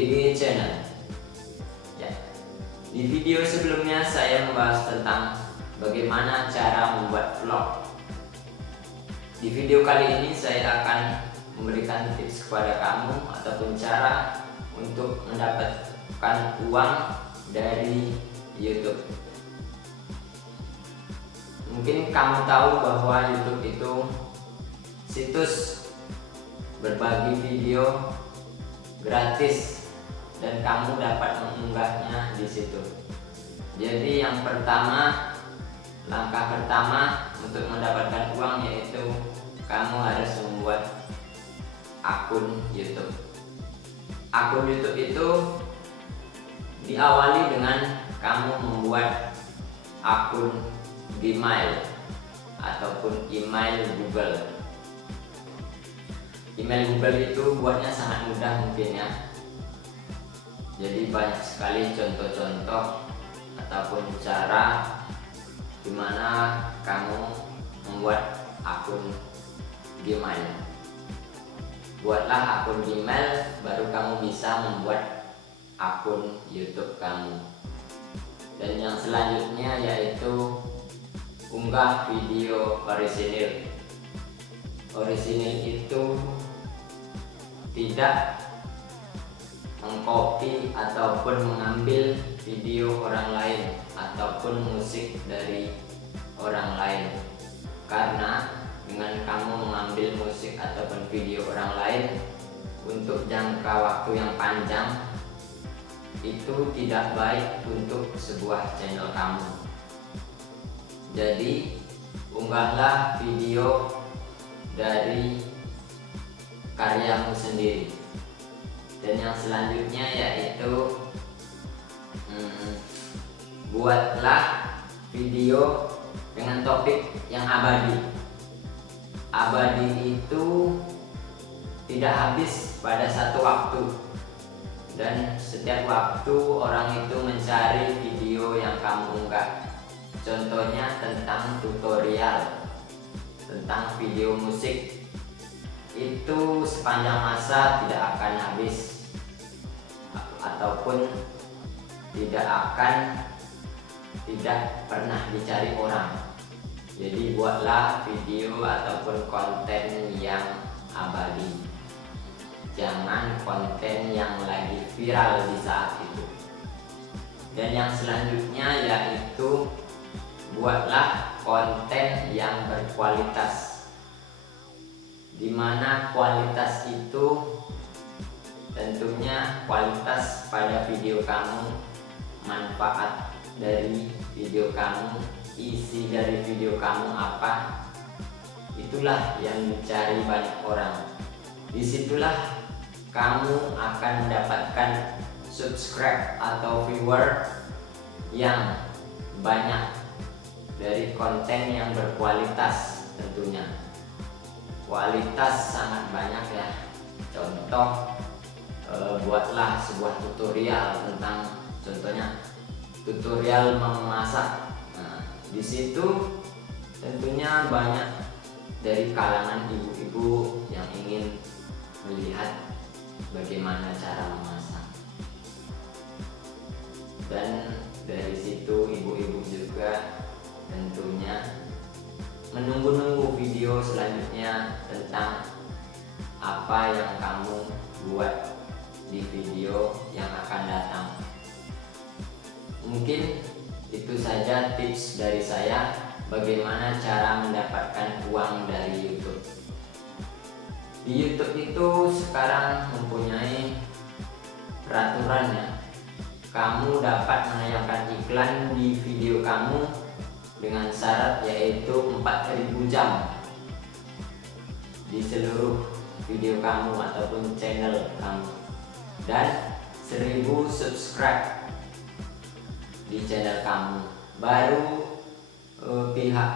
Dini Channel. Ya. Di video sebelumnya saya membahas tentang bagaimana cara membuat vlog. Di video kali ini saya akan memberikan tips kepada kamu ataupun cara untuk mendapatkan uang dari YouTube. Mungkin kamu tahu bahwa YouTube itu situs berbagi video gratis dan kamu dapat mengunggahnya di situ. Jadi yang pertama, langkah pertama untuk mendapatkan uang yaitu kamu harus membuat akun YouTube. Akun YouTube itu diawali dengan kamu membuat akun Gmail ataupun email Google. Email Google itu buatnya sangat mudah mungkin ya. Jadi banyak sekali contoh-contoh ataupun cara dimana kamu membuat akun Gmail. Buatlah akun Gmail, baru kamu bisa membuat akun YouTube kamu. Dan yang selanjutnya yaitu unggah video orisinil. Orisinil itu tidak mengcopy ataupun mengambil video orang lain ataupun musik dari orang lain, karena dengan kamu mengambil musik ataupun video orang lain untuk jangka waktu yang panjang itu tidak baik untuk sebuah channel kamu. Jadi unggahlah video dari karyamu sendiri. Dan yang selanjutnya yaitu buatlah video dengan topik yang abadi. Abadi itu tidak habis pada satu waktu, dan setiap waktu orang itu mencari video yang kamu unggah. Contohnya tentang tutorial, tentang video musik, itu sepanjang masa tidak akan habis ataupun tidak pernah dicari orang. Jadi buatlah video ataupun konten yang abadi, jangan konten yang lagi viral di saat itu. Dan yang selanjutnya yaitu buatlah konten yang berkualitas, dimana kualitas itu tentunya kualitas pada video kamu, manfaat dari video kamu, isi dari video kamu apa, itulah yang dicari banyak orang. Disitulah kamu akan mendapatkan subscribe atau viewer yang banyak dari konten yang berkualitas tentunya. Kualitas sangat banyak ya. Contoh, buatlah sebuah tutorial tentang, contohnya tutorial memasak. Nah, di situ tentunya banyak dari kalangan ibu-ibu yang ingin melihat bagaimana cara memasak. Dan dari situ ibu-ibu juga tentunya menunggu-nunggu video selanjutnya tentang apa yang kamu buat di video yang akan datang. Mungkin itu saja tips dari saya bagaimana cara mendapatkan uang dari YouTube. Di YouTube itu sekarang mempunyai peraturannya. Kamu dapat menayangkan iklan di video kamu dengan syarat yaitu 4.000 jam di seluruh video kamu ataupun channel kamu, dan 1.000 subscribe di channel kamu, baru pihak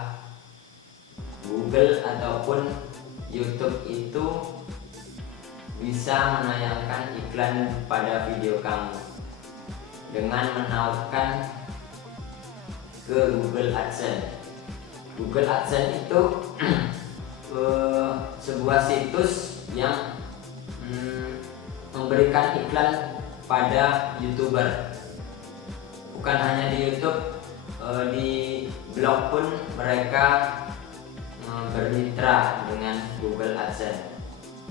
Google ataupun YouTube itu bisa menayangkan iklan pada video kamu dengan menautkan ke Google AdSense. Google AdSense itu sebuah situs yang memberikan iklan pada YouTuber. Bukan hanya di YouTube, di blog pun mereka bermitra dengan Google AdSense.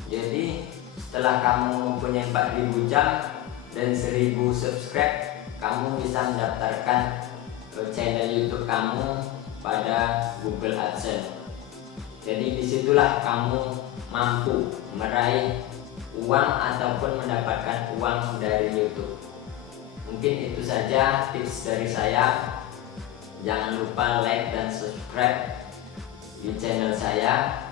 Jadi setelah kamu mempunyai 4.000 jam dan 1.000 subscribe, kamu bisa mendaftarkan channel YouTube kamu pada Google AdSense. Jadi disitulah kamu mampu meraih uang ataupun mendapatkan uang dari YouTube. Mungkin itu saja tips dari saya. Jangan lupa like dan subscribe di channel saya.